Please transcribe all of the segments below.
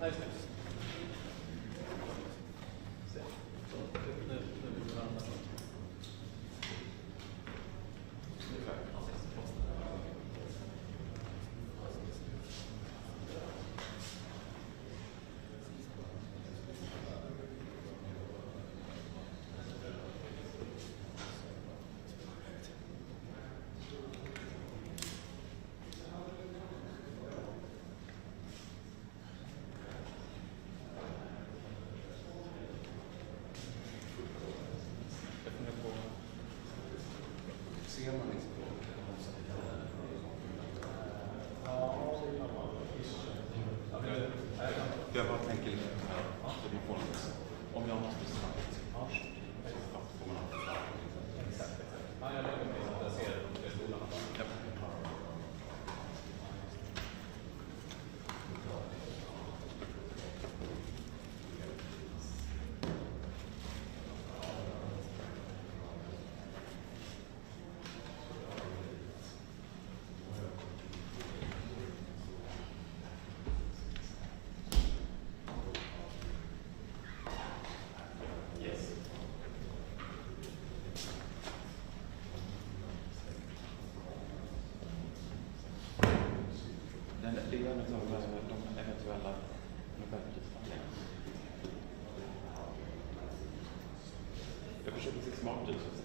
Nej, just det. Se. Så, nu vill vi varandra. Ungefär. Ser man liksom på jag bara tänker lite så här, så du får något. Om jag måste snabbt så får man Exakt. Ja, jag lägger mig så att jag ser stolarna. Ja. Det är en av de eventuella Nobelpristagarna. Jag försöker se smart ut.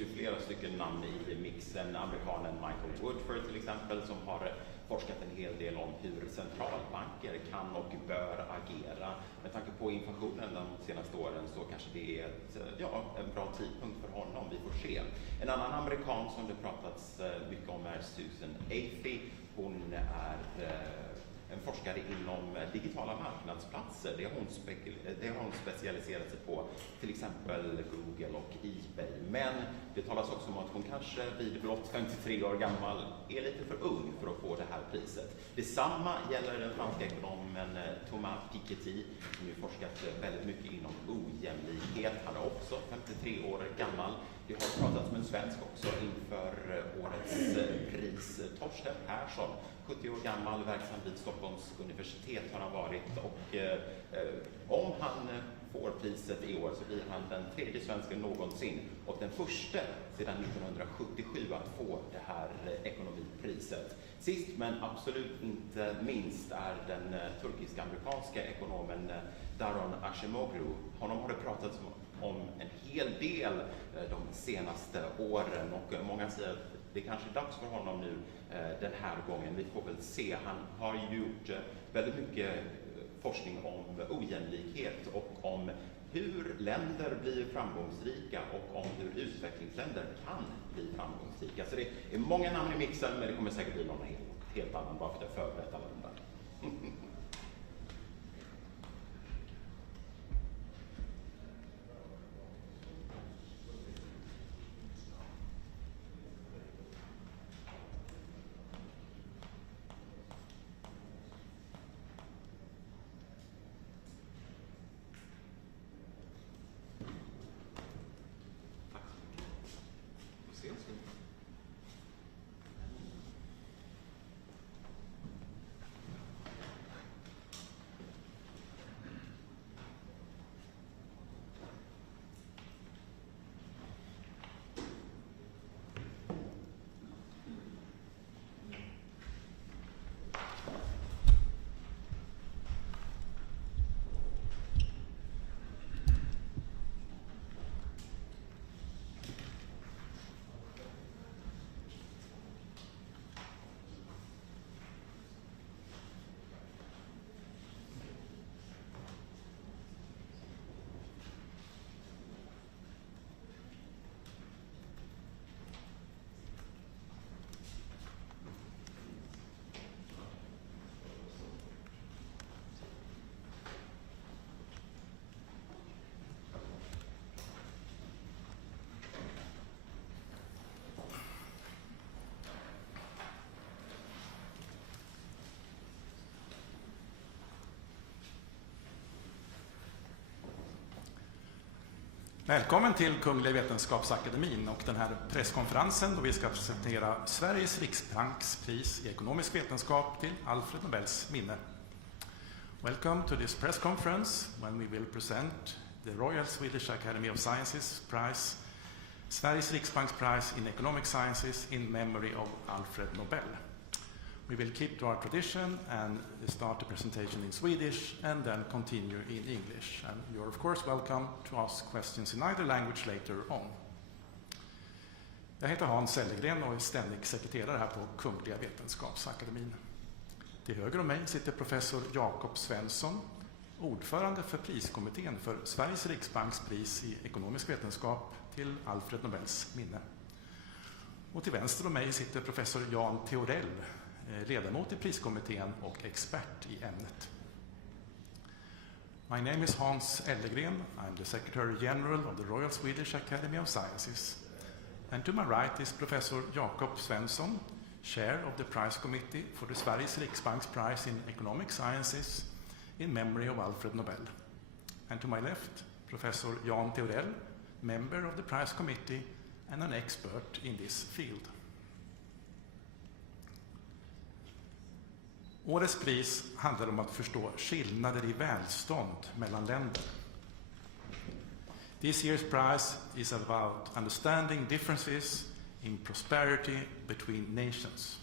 ju flera stycken namn i mixen. Amerikanen Michael Woodford till exempel, som har forskat en hel del om hur centralbanker kan och bör agera. Med tanke på inflationen de senaste åren så kanske det är en bra tidpunkt för honom, vi får se. En annan amerikan som det pratats mycket om är Susan Athey. Hon är en forskare inom digitala marknadsplatser. Det har hon specialiserat sig på, till exempel Google och eBay. Men det talas också om att hon kanske vid blott 53 år gammal är lite för ung för att få det här priset. Detsamma gäller den franska ekonomen Thomas Piketty, som ju forskat väldigt mycket inom ojämlikhet. Han är också 53 år gammal. Det har pratats med en svensk också inför årets pris. Torsten Persson, 70 år gammal, verksam vid Stockholms universitet har han varit, och om han får priset i år så blir han den tredje svensken någonsin och den första sedan 1977 att få det här ekonomipriset. Sist men absolut inte minst är den turkisk-amerikanska ekonomen Daron Acemoglu. Honom har det pratats om en hel del de senaste åren, och många säger att det kanske är dags för honom nu den här gången. Vi får väl se. Han har gjort väldigt mycket forskning om ojämlikhet och om hur länder blir framgångsrika och om hur utvecklingsländer kan bli framgångsrika. Så det är många namn i mixen, men det kommer säkert bli någon helt annan bara för att förbereda alla de där. Välkommen till Kungliga Vetenskapsakademin och den här presskonferensen då vi ska presentera Sveriges riksbanks pris i ekonomisk vetenskap till Alfred Nobels minne. Welcome to this press conference when we will present the Royal Swedish Academy of Sciences Prize, Sveriges riksbanks prize in economic sciences in memory of Alfred Nobel. We will keep to our tradition and start the presentation in Swedish and then continue in English. And you're of course welcome to ask questions in either language later on. Jag heter Hans Ellegren och är ständig sekreterare här på Kungliga Vetenskapsakademin. Till höger om mig sitter professor Jakob Svensson, ordförande för priskommittén för Sveriges riksbanks pris i ekonomisk vetenskap till Alfred Nobels minne. Och till vänster om mig sitter professor Jan Theorell, ledamot i priskommittén och expert i ämnet. My name is Hans Ellegren. I'm the Secretary General of the Royal Swedish Academy of Sciences. And to my right is Professor Jakob Svensson, Chair of the Prize Committee for the Sveriges Riksbanks Prize in Economic Sciences in memory of Alfred Nobel. And to my left, Professor Jan Theorell, member of the Prize Committee and an expert in this field. Årets pris handlar om att förstå skillnader i välstånd mellan länder. This year's prize is about understanding differences in prosperity between nations.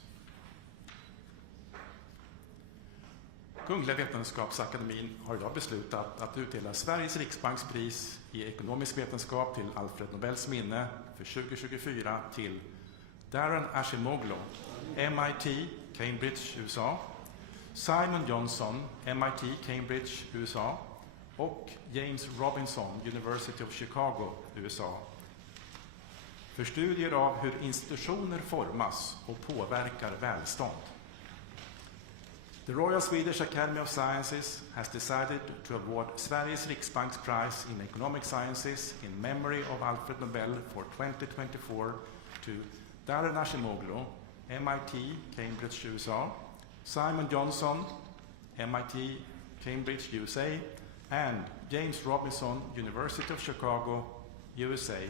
Kungliga Vetenskapsakademin har idag beslutat att utdela Sveriges riksbankspris i ekonomisk vetenskap till Alfred Nobels minne för 2024 till Darren Acemoglu, MIT, Cambridge, USA, Simon Johnson, MIT, Cambridge, USA och James Robinson, University of Chicago, USA, för studier av hur institutioner formas och påverkar välstånd. The Royal Swedish Academy of Sciences has decided to award Sveriges Riksbanks Prize in Economic Sciences in memory of Alfred Nobel for 2024 to Darren Acemoglu, MIT, Cambridge, USA, Simon Johnson, MIT, Cambridge, USA, and James Robinson, University of Chicago, USA,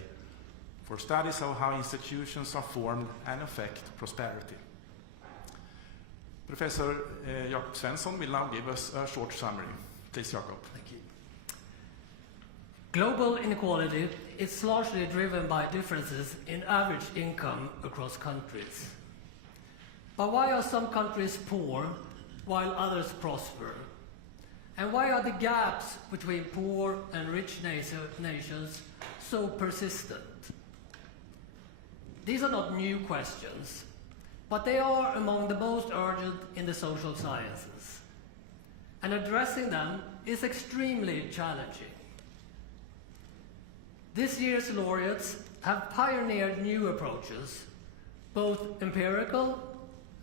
for studies of how institutions are formed and affect prosperity. Professor Jakob Svensson will now give us a short summary. Please, Jakob. Thank you. Global inequality is largely driven by differences in average income across countries. But why are some countries poor while others prosper? And why are the gaps between poor and rich nations so persistent? These are not new questions, but they are among the most urgent in the social sciences. And addressing them is extremely challenging. This year's laureates have pioneered new approaches, both empirical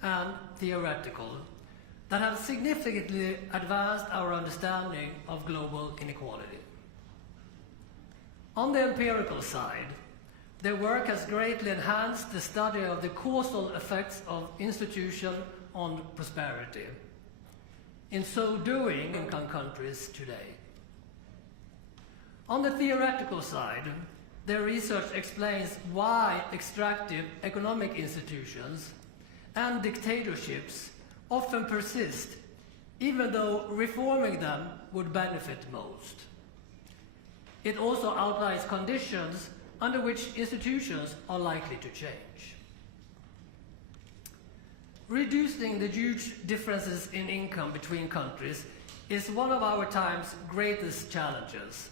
and theoretical, that have significantly advanced our understanding of global inequality. On the empirical side, their work has greatly enhanced the study of the causal effects of institution on prosperity. In so doing, in countries today. On the theoretical side, their research explains why extractive economic institutions and dictatorships often persist, even though reforming them would benefit most. It also outlines conditions under which institutions are likely to change. Reducing the huge differences in income between countries is one of our time's greatest challenges.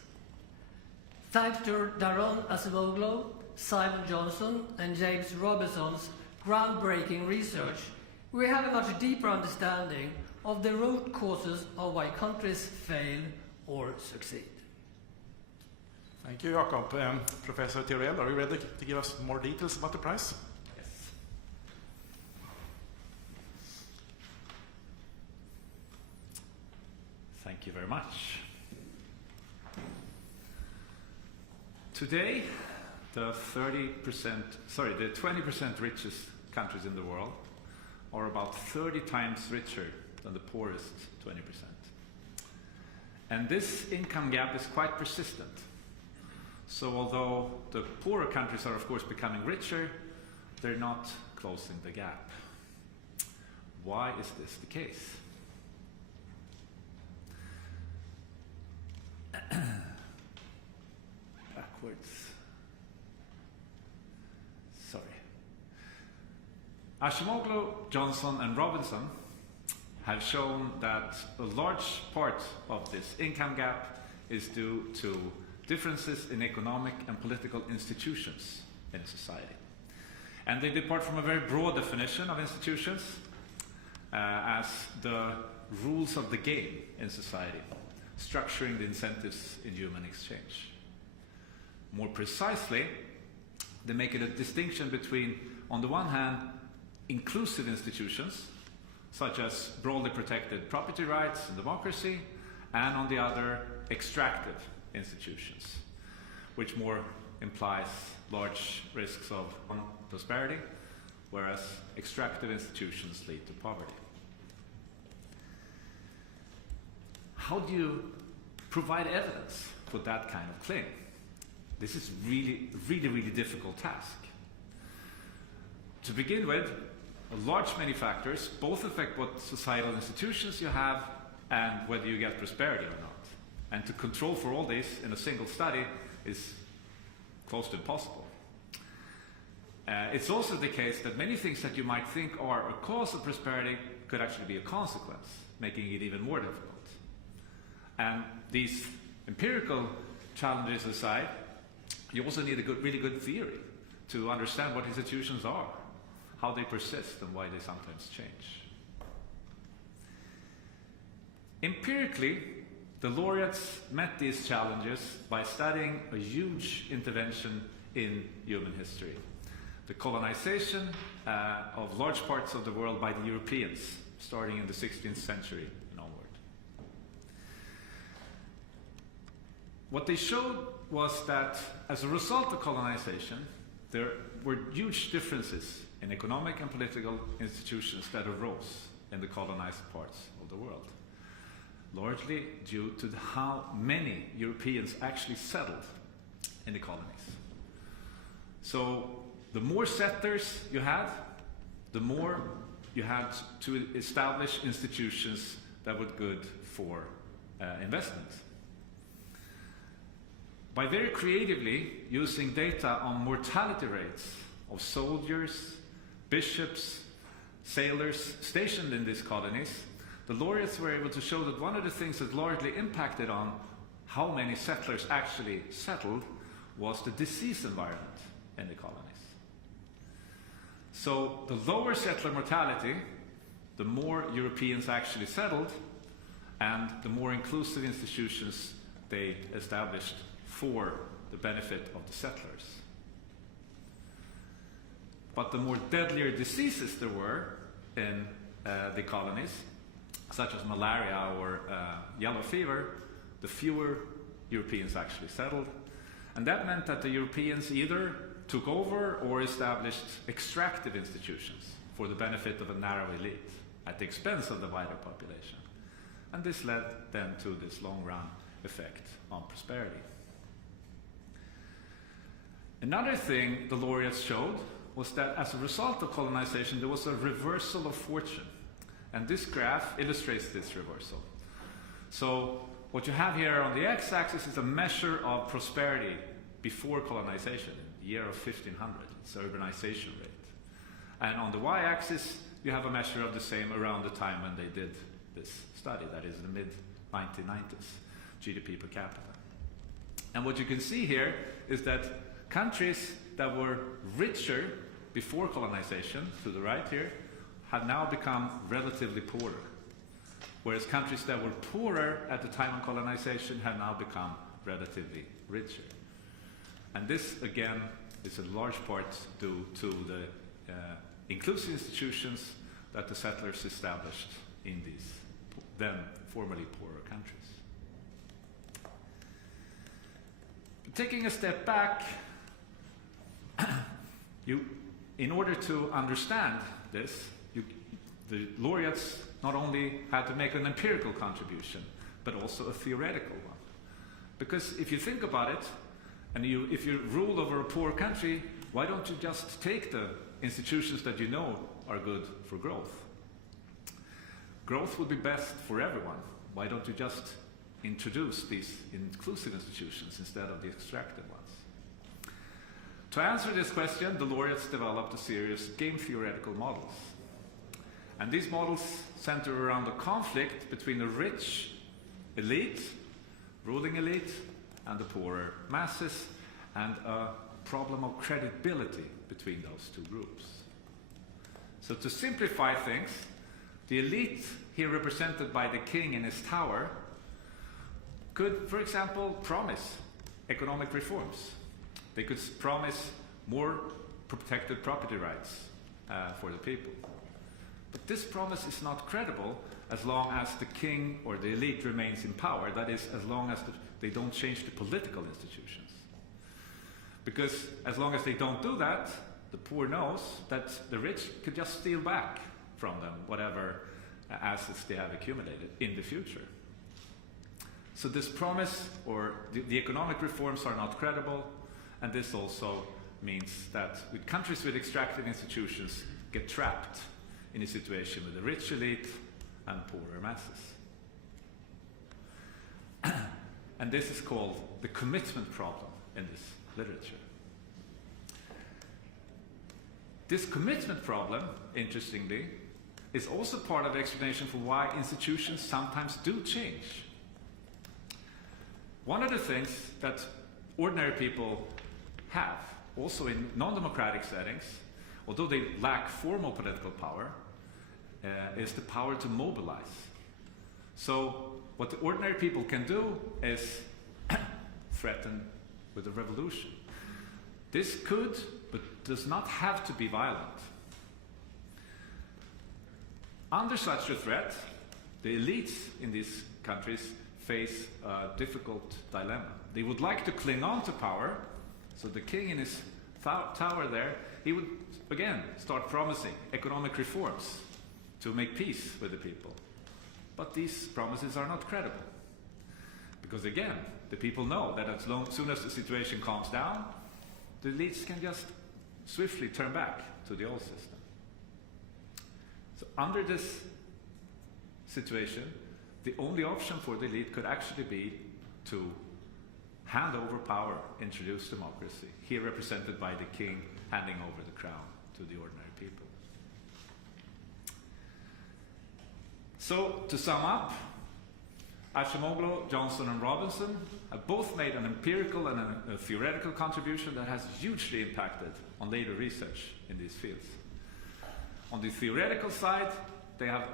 Thanks to Darren Acemoglu, Simon Johnson, and James Robinson's groundbreaking research, we have a much deeper understanding of the root causes of why countries fail or succeed. Thank you, Jakob. Professor Theorell, are you ready to give us more details about the prize? Yes. Thank you very much. Today, the 20% richest countries in the world are about 30 times richer than the poorest 20%. And this income gap is quite persistent. So although the poorer countries are of course becoming richer, they're not closing the gap. Why is this the case? Backwards. Sorry. Acemoglu, Johnson, and Robinson have shown that a large part of this income gap is due to differences in economic and political institutions in society. And they depart from a very broad definition of institutions as the rules of the game in society, structuring the incentives in human exchange. More precisely, they make it a distinction between, on the one hand, inclusive institutions, such as broadly protected property rights and democracy, and on the other, extractive institutions, which more implies large risks of prosperity, whereas extractive institutions lead to poverty. How do you provide evidence for that kind of claim? This is really difficult task. To begin with, a large many factors both affect what societal institutions you have and whether you get prosperity or not. And to control for all this in a single study is close to impossible. It's also the case that many things that you might think are a cause of prosperity could actually be a consequence. making it even more difficult. And these empirical challenges aside, you also need a really good theory to understand what institutions are, how they persist, and why they sometimes change. Empirically, the laureates met these challenges by studying a huge intervention in human history, the colonization of large parts of the world by the Europeans, starting in the 16th century and onward. What they showed was that as a result of colonization, there were huge differences in economic and political institutions that arose in the colonized parts of the world, largely due to how many Europeans actually settled in the colonies. So the more settlers you had, the more you had to establish institutions that were good for investment. By very creatively using data on mortality rates of soldiers, bishops, sailors stationed in these colonies, the laureates were able to show that one of the things that largely impacted on how many settlers actually settled was the disease environment in the colonies. So the lower settler mortality, the more Europeans actually settled, and the more inclusive institutions they established for the benefit of the settlers. But the more deadlier diseases there were in the colonies, such as malaria or yellow fever, the fewer Europeans actually settled. And that meant that the Europeans either took over or established extractive institutions for the benefit of a narrow elite at the expense of the wider population. And this led then to this long-run effect on prosperity. Another thing the laureates showed was that as a result of colonization, there was a reversal of fortune. And this graph illustrates this reversal. So what you have here on the x-axis is a measure of prosperity before colonization, the year of 1500, it's urbanization rate. And on the y-axis, you have a measure of the same around the time when they did this study, that is the mid-1990s, GDP per capita. And what you can see here is that countries that were richer before colonization, to the right here, have now become relatively poorer, whereas countries that were poorer at the time of colonization have now become relatively richer. And this, again, is in large part due to the inclusive institutions that the settlers established in these then formerly poorer countries. But taking a step back, in order to understand this, the laureates not only had to make an empirical contribution, but also a theoretical one. Because if you think about it, and if you rule over a poor country, why don't you just take the institutions that you know are good for growth? Growth would be best for everyone. Why don't you just introduce these inclusive institutions instead of the extractive ones? To answer this question, the laureates developed a series of game theoretical models. And these models center around the conflict between the rich elite, ruling elite, and the poorer masses, and a problem of credibility between those two groups. So to simplify things, the elite, here represented by the king in his tower, could, for example, promise economic reforms. They could promise more protected property rights for the people. But this promise is not credible as long as the king or the elite remains in power. That is, as long as they don't change the political institutions. Because as long as they don't do that, the poor knows that the rich could just steal back from them whatever assets they have accumulated in the future. So this promise, or the economic reforms, are not credible, and this also means that countries with extractive institutions get trapped in a situation with a rich elite and poorer masses. And this is called the commitment problem in this literature. This commitment problem, interestingly, is also part of the explanation for why institutions sometimes do change. One of the things that ordinary people have, also in non-democratic settings, although they lack formal political power, is the power to mobilize. So what the ordinary people can do is threaten with a revolution. This could, but does not have to be violent. Under such a threat, the elites in these countries face a difficult dilemma. They would like to cling on to power, so the king in his tower there, he would again start promising economic reforms to make peace with the people. But these promises are not credible. Because again, the people know that as soon as the situation calms down, the elites can just swiftly turn back to the old system. So under this situation, the only option for the elite could actually be to hand over power, introduce democracy, here represented by the king handing over the crown to the ordinary people. So, to sum up, Acemoglu, Johnson and Robinson have both made an empirical and a theoretical contribution that has hugely impacted on later research in these fields. On the theoretical side, they have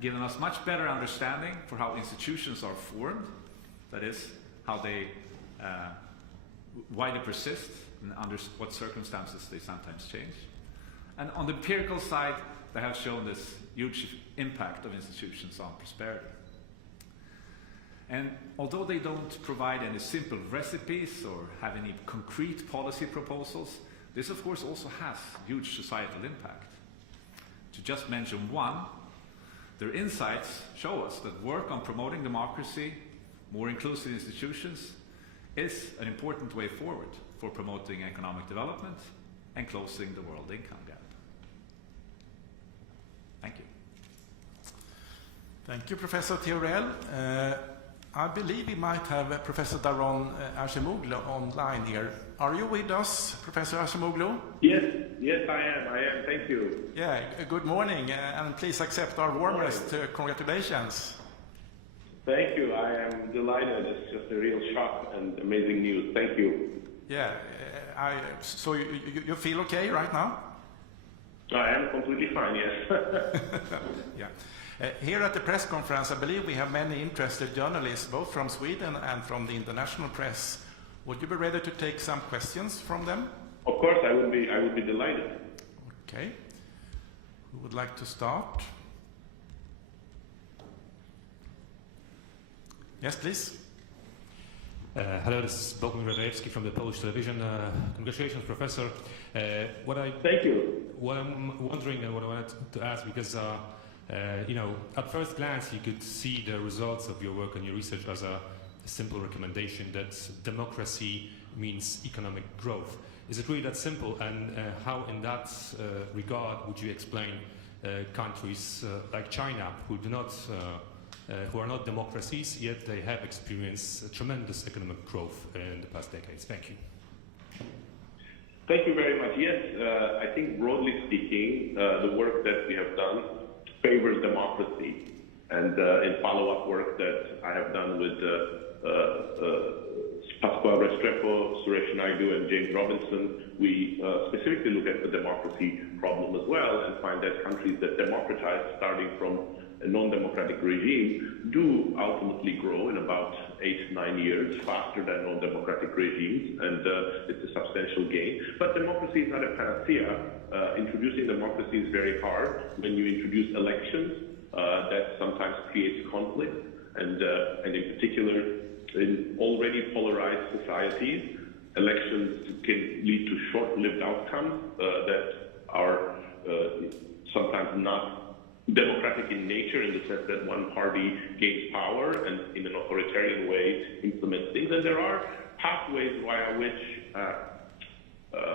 given us much better understanding for how institutions are formed, that is, how they, why they persist and under what circumstances they sometimes change. And on the empirical side, they have shown this huge impact of institutions on prosperity. And although they don't provide any simple recipes or have any concrete policy proposals, this of course also has huge societal impact. To just mention one, their insights show us that work on promoting democracy, more inclusive institutions, is an important way forward for promoting economic development and closing the world income gap. Thank you. Thank you, Professor Theorell. I believe we might have Professor Daron Acemoglu online here. Are you with us, Professor Acemoglu? Yes, I am. Thank you. Yeah, good morning, and please accept our warmest congratulations. Thank you. I am delighted. It's just a real shock and amazing news. Thank you. Yeah, so you feel okay right now? I am completely fine, yes. Yeah. Here at the press conference, I believe we have many interested journalists, both from Sweden and from the international press. Would you be ready to take some questions from them? Of course, I would be delighted. Okay. Who would like to start? Yes, please. Hello, this is Bogdan Radajewski from the Polish television. Congratulations, Professor. Thank you. What I'm wondering and what I wanted to ask, because at first glance you could see the results of your work and your research as a simple recommendation that democracy means economic growth. Is it really that simple? And how, in that regard, would you explain countries like China, who are not democracies, yet they have experienced tremendous economic growth in the past decades? Thank you. Thank you very much. Yes, I think broadly speaking, the work that we have done favors democracy. And in follow-up work that I have done with Pasquale Restrepo, Suresh Naidu, and James Robinson, we specifically look at the democracy problem as well and find that countries that democratize, starting from a non-democratic regime, do ultimately grow in about 8-9 years faster than non-democratic regimes, and it's a substantial gain. But democracy is not a panacea. Introducing democracy is very hard. When you introduce elections, that sometimes creates conflict, and in particular, in already polarized societies, elections can lead to short-lived outcomes that are sometimes not democratic in nature, in the sense that one party gains power and in an authoritarian way implements things. And there are pathways via which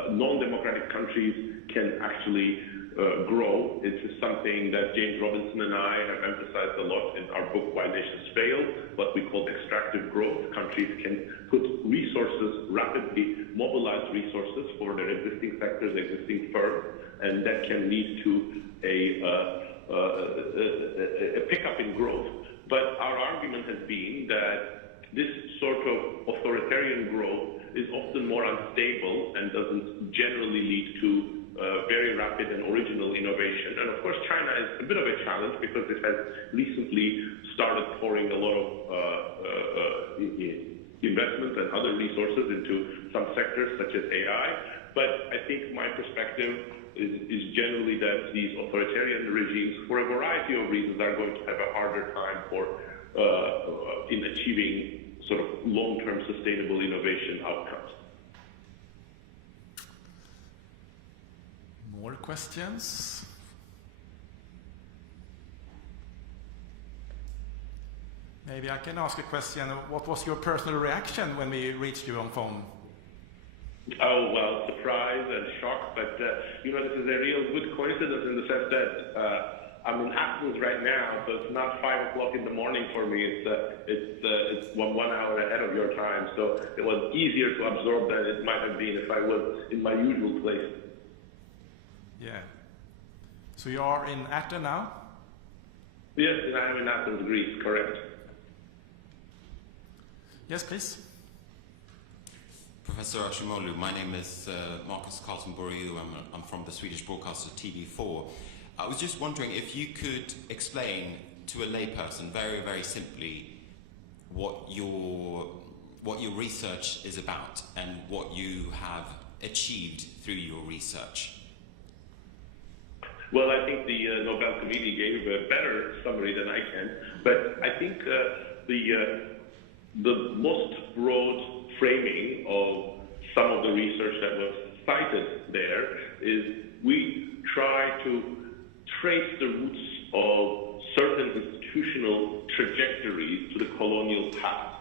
non-democratic countries can actually grow. It's something that James Robinson and I have emphasized a lot in our book, Why Nations Fail, what we call extractive growth. Countries can put resources, rapidly mobilize resources for their existing sectors, existing firms, and that can lead to a pickup in growth. But our argument has been that this sort of authoritarian growth is often more unstable and doesn't generally lead to very rapid and original innovation. And of course, China is a bit of a challenge because it has recently started pouring a lot of investment and other resources into some sectors such as AI. But I think my perspective is generally that these authoritarian regimes, for a variety of reasons, are going to have a harder time in achieving sort of long-term sustainable innovation outcomes. More questions? Maybe I can ask a question. What was your personal reaction when we reached you on phone? Oh, well, surprise and shock, but this is a real good coincidence in the sense that I'm in Athens right now, so it's not 5 o'clock in the morning for me. It's 1 hour ahead of your time, so it was easier to absorb than it might have been if I was in my usual place. Yeah. So you are in Athens now? Yes, I am in Athens, Greece, correct. Yes, please. Professor Ashimoglu, my name is Marcus Carlson-Boriou. I'm from the Swedish broadcaster TV4. I was just wondering if you could explain to a layperson very, very simply what your research is about and what you have achieved through your research. Well, I think the Nobel Committee gave a better summary than I can, but I think the most broad framing of some of the research that was cited there is we try to trace the roots of certain institutional trajectories to the colonial past.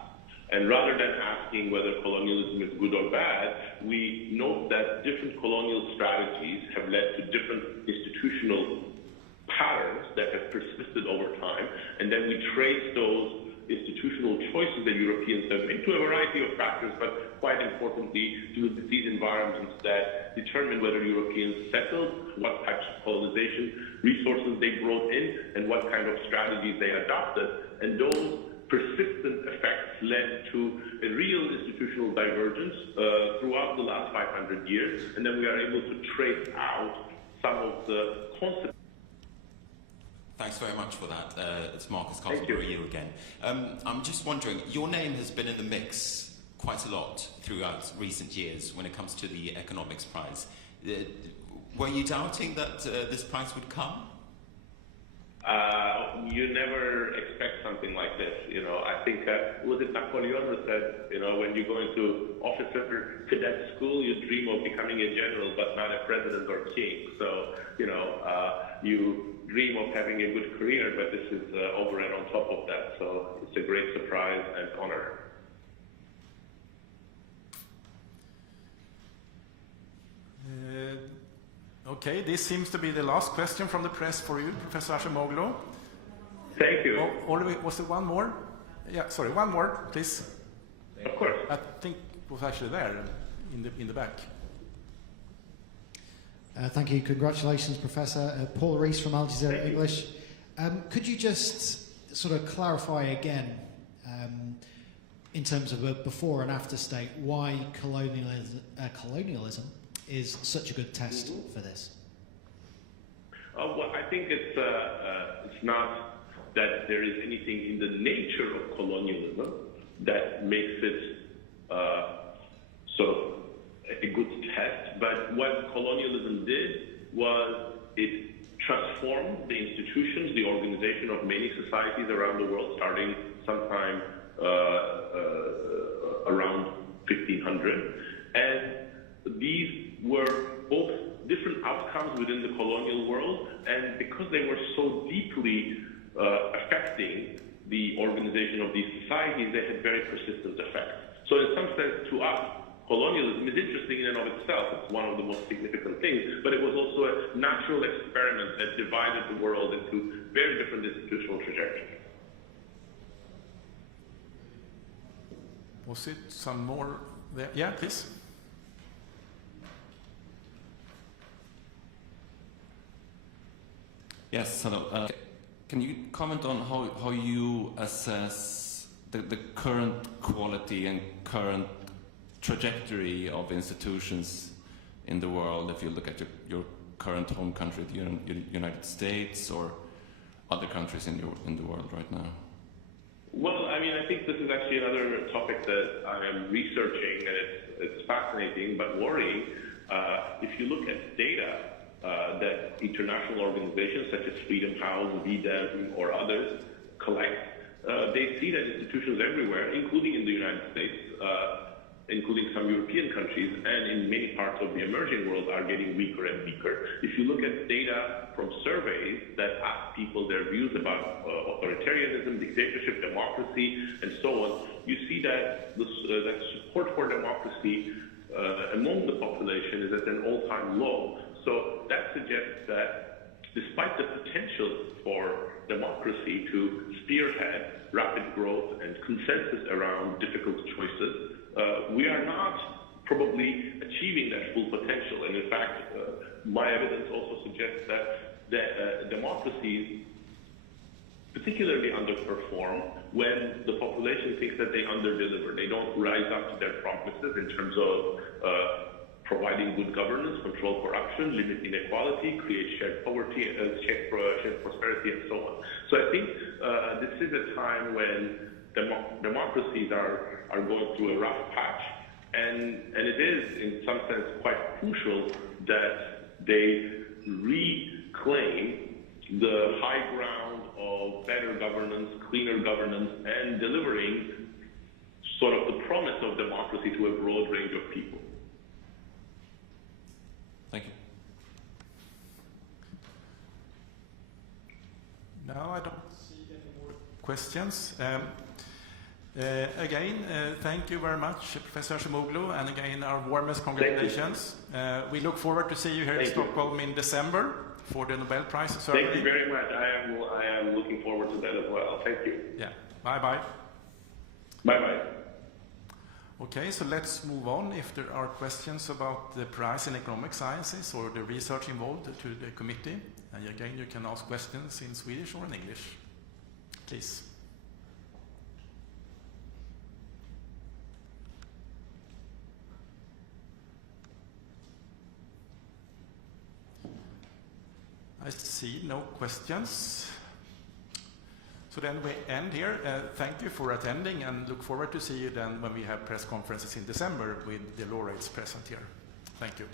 And rather than asking whether colonialism is good or bad, we note that different colonial strategies have led to different institutional patterns that have persisted over time, and then we trace those institutional choices that Europeans have made to a variety of factors, but quite importantly to these environments that determine whether Europeans settled, what types of colonization resources they brought in, and what kind of strategies they adopted. And those persistent effects led to a real institutional divergence throughout the last 500 years, and then we are able to trace out some of the concepts. Thanks very much for that. It's Marcus Carlson-Boriou again. I'm just wondering, your name has been in the mix quite a lot throughout recent years when it comes to the Economics Prize. Were you doubting that this prize would come? You never expect something like this, I think, was it Napoleon who said, when you go into officer cadet school, you dream of becoming a general, but not a president or king. So, you dream of having a good career, but this is over and on top of that. So it's a great surprise and honor. Okay, this seems to be the last question from the press for you, Professor Ashimoglu. Thank you. Was there one more? Yeah, sorry, one more, please. Of course. I think it was actually there in the back. Thank you. Congratulations, Professor. Paul Rees from Al Jazeera English. Could you just sort of clarify again, in terms of a before and after state, why colonialism is such a good test for this? Well, I think it's not that there is anything in the nature of colonialism that makes it sort of a good test, but what colonialism did was it transformed the institutions, the organization of many societies around the world, starting sometime around 1500. And these were both different outcomes within the colonial world, and because they were so deeply affecting the organization of these societies, they had very persistent effects. So in some sense, to us, colonialism is interesting in and of itself. It's one of the most significant things, but it was also a natural experiment that divided the world into very different institutional trajectories. Was it some more there? Yeah, please. Yes, hello. Can you comment on how you assess the current quality and current trajectory of institutions in the world, if you look at your current home country, the United States, or other countries in the world right now? Well, I mean, I think this is actually another topic that I am researching, and it's fascinating but worrying. If you look at data that international organizations such as Freedom House, VDEM, or others collect, they see that institutions everywhere, including in the United States, including some European countries, and in many parts of the emerging world, are getting weaker and weaker. If you look at data from surveys that ask people their views about authoritarianism, dictatorship, democracy, and so on, you see that that support for democracy among the population is at an all-time low. So that suggests that despite the potential for democracy to spearhead rapid growth and consensus around difficult choices, we are not probably achieving that full potential. And in fact, my evidence also suggests that democracies particularly underperform when the population thinks that they underdeliver. They don't rise up to their promises in terms of providing good governance, control corruption, limit inequality, create shared poverty, shared prosperity, and so on. So I think this is a time when democracies are going through a rough patch, and it is, in some sense, quite crucial that they reclaim the high ground of better governance, cleaner governance, and delivering sort of the promise of democracy to a broad range of people. Thank you. No, I don't see any more questions. Again, thank you very much, Professor Acemoglu, and again, our warmest congratulations. We look forward to see you here in Stockholm in December for the Nobel Prize ceremony. Thank you very much. I am looking forward to that as well. Thank you. Yeah. Bye-bye. Bye-bye. Okay, so let's move on. If there are questions about the prize in economic sciences or the research involved to the committee, and again, you can ask questions in Swedish or in English. Please. I see no questions. So then we end here. Thank you for attending, and look forward to see you then when we have press conferences in December with the laureates present here. Thank you.